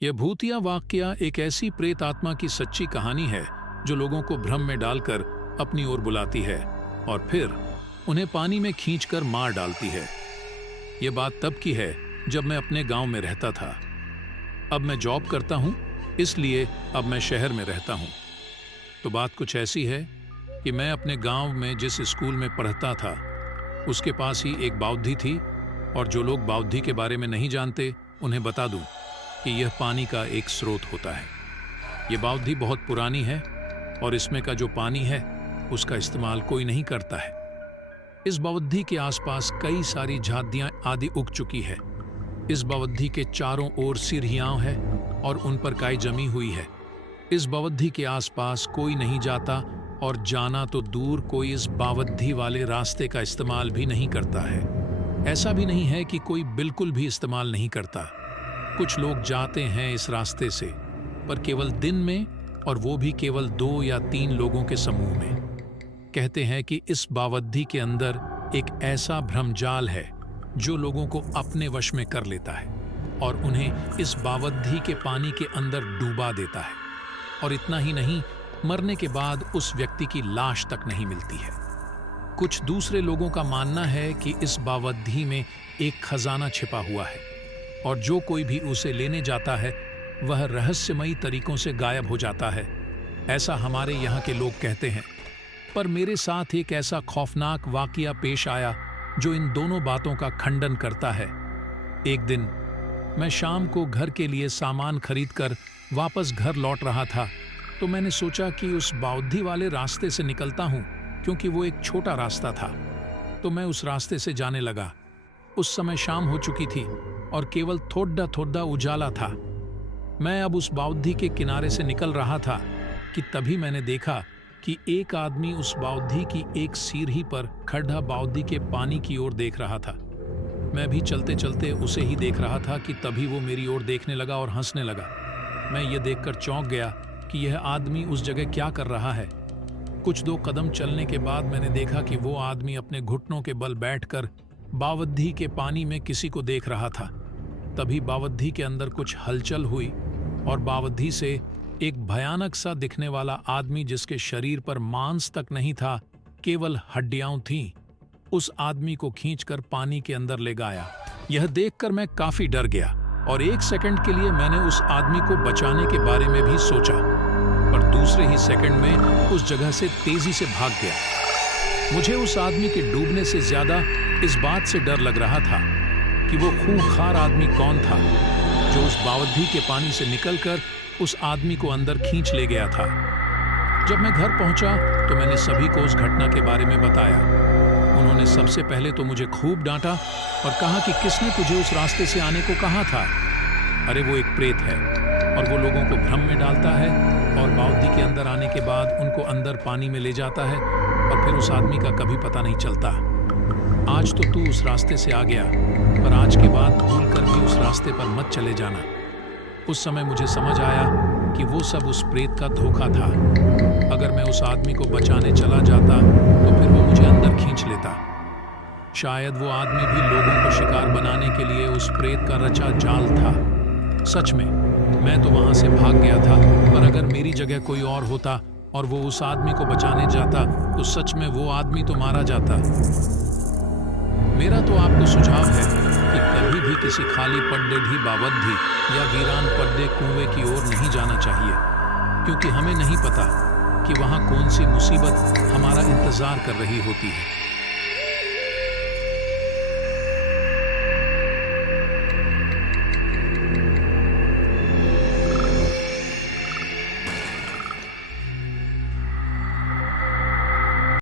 यह भूतिया वाकया एक ऐसी प्रेत आत्मा की सच्ची कहानी है जो लोगों को भ्रम में डालकर अपनी ओर बुलाती है और फिर उन्हें पानी में खींचकर मार डालती है। यह बात तब की है जब मैं अपने गांव में रहता था। अब मैं जॉब करता हूं, इसलिए अब मैं शहर में रहता हूं। तो बात कुछ ऐसी है कि मैं अपने गांव में जिस स्कूल में पढ़ता था उसके पास ही एक बावधी थी, और जो लोग बावधी के बारे में नहीं जानते उन्हें बता दूं कि यह पानी का एक स्रोत होता है। यह बावधी बहुत पुरानी है और इसमें का जो पानी है उसका इस्तेमाल कोई नहीं करता है। इस बावधी के आसपास कई सारी झादियां आदि उग चुकी है। इस बावधी के चारों ओर सीढ़ियां है और उन पर काई जमी हुई है। इस बावधी के आसपास कोई नहीं जाता और जाना तो दूर कोई इस बावधी वाले रास्ते का इस्तेमाल भी नहीं करता है। ऐसा भी नहीं है कि कोई बिल्कुल भी इस्तेमाल नहीं करता। कुछ लोग जाते हैं इस रास्ते से, पर केवल दिन में, और वो भी केवल 2 या 3 लोगों के समूह में। कहते हैं कि इस बावधी के अंदर एक ऐसा भ्रमजाल है जो लोगों को अपने वश में कर लेता है और उन्हें इस बावधी के पानी के अंदर डूबा देता है। और इतना ही नहीं, मरने के बाद उस व्यक्ति की लाश तक नहीं मिलती है। कुछ दूसरे लोगों का मानना है कि इस बावधी में एक खजाना छिपा हुआ है और जो कोई भी उसे लेने जाता है वह रहस्यमयी तरीकों से गायब हो जाता है। ऐसा हमारे यहाँ के लोग कहते हैं। पर मेरे साथ एक ऐसा खौफनाक वाकया पेश आया जो इन दोनों बातों का खंडन करता है। एक दिन मैं शाम को घर के लिए सामान खरीदकर वापस घर लौट रहा था, तो मैंने सोचा कि उस बावधी वाले रास्ते से निकलता हूँ, क्योंकि वो एक छोटा रास्ता था। तो मैं उस रास्ते से जाने लगा। उस समय शाम हो चुकी थी और केवल थोड़ा थोड़ा उजाला था। मैं अब उस बावधी के किनारे से निकल रहा था कि तभी मैंने देखा कि एक आदमी उस बावधी की एक सीढ़ी पर खड़ा बावधी के पानी की ओर देख रहा था। मैं भी चलते चलते उसे ही देख रहा था कि तभी वो मेरी ओर देखने लगा और हंसने लगा। मैं ये देखकर चौंक गया कि यह आदमी उस जगह क्या कर रहा है। कुछ 2 कदम चलने के बाद मैंने देखा कि वो आदमी अपने घुटनों के बल बैठकर बावधी के पानी में किसी को देख रहा था। तभी बावधी के अंदर कुछ हलचल हुई और बावधी से एक भयानक सा दिखने वाला आदमी, जिसके शरीर पर मांस तक नहीं था, केवल हड्डियां थीं, उस आदमी को खींचकर पानी के अंदर ले गया। यह देखकर मैं काफी डर गया और 1 सेकंड के लिए मैंने उस आदमी को बचाने के बारे में भी सोचा, पर दूसरे ही सेकंड में उस जगह से तेजी से भाग गया। मुझे उस आदमी के डूबने से ज्यादा इस बात से डर लग रहा था कि वो खूंखार आदमी कौन था जो उस बावधी के पानी से निकलकर उस आदमी को अंदर खींच ले गया था। जब मैं घर पहुंचा तो मैंने सभी को उस घटना के बारे में बताया। उन्होंने सबसे पहले तो मुझे खूब डांटा और कहा कि किसने तुझे उस रास्ते से आने को कहा था। अरे वो एक प्रेत है और वो लोगों को भ्रम में डालता है और बावधी के अंदर आने के बाद उनको अंदर पानी में ले जाता है और फिर उस आदमी का कभी पता नहीं चलता। आज तो तू उस रास्ते से आ गया, पर आज के बाद भूल कर भी उस रास्ते पर मत चले जाना। उस समय मुझे समझ आया कि वो सब उस प्रेत का धोखा था। अगर मैं उस आदमी को बचाने चला जाता तो फिर वो मुझे अंदर खींच लेता। शायद वो आदमी भी लोगों को शिकार बनाने के लिए उस प्रेत का रचा जाल था। सच में मैं तो वहां से भाग गया था, पर अगर मेरी जगह कोई और होता और वो उस आदमी को बचाने जाता तो सच में वो आदमी तो मारा जाता। मेरा तो आपको सुझाव है कि कभी भी किसी खाली पड्डे ढी बावधी या वीरान पड्डे कुएं की ओर नहीं जाना चाहिए, क्योंकि हमें नहीं पता कि वहां कौन सी मुसीबत हमारा इंतजार कर रही होती है।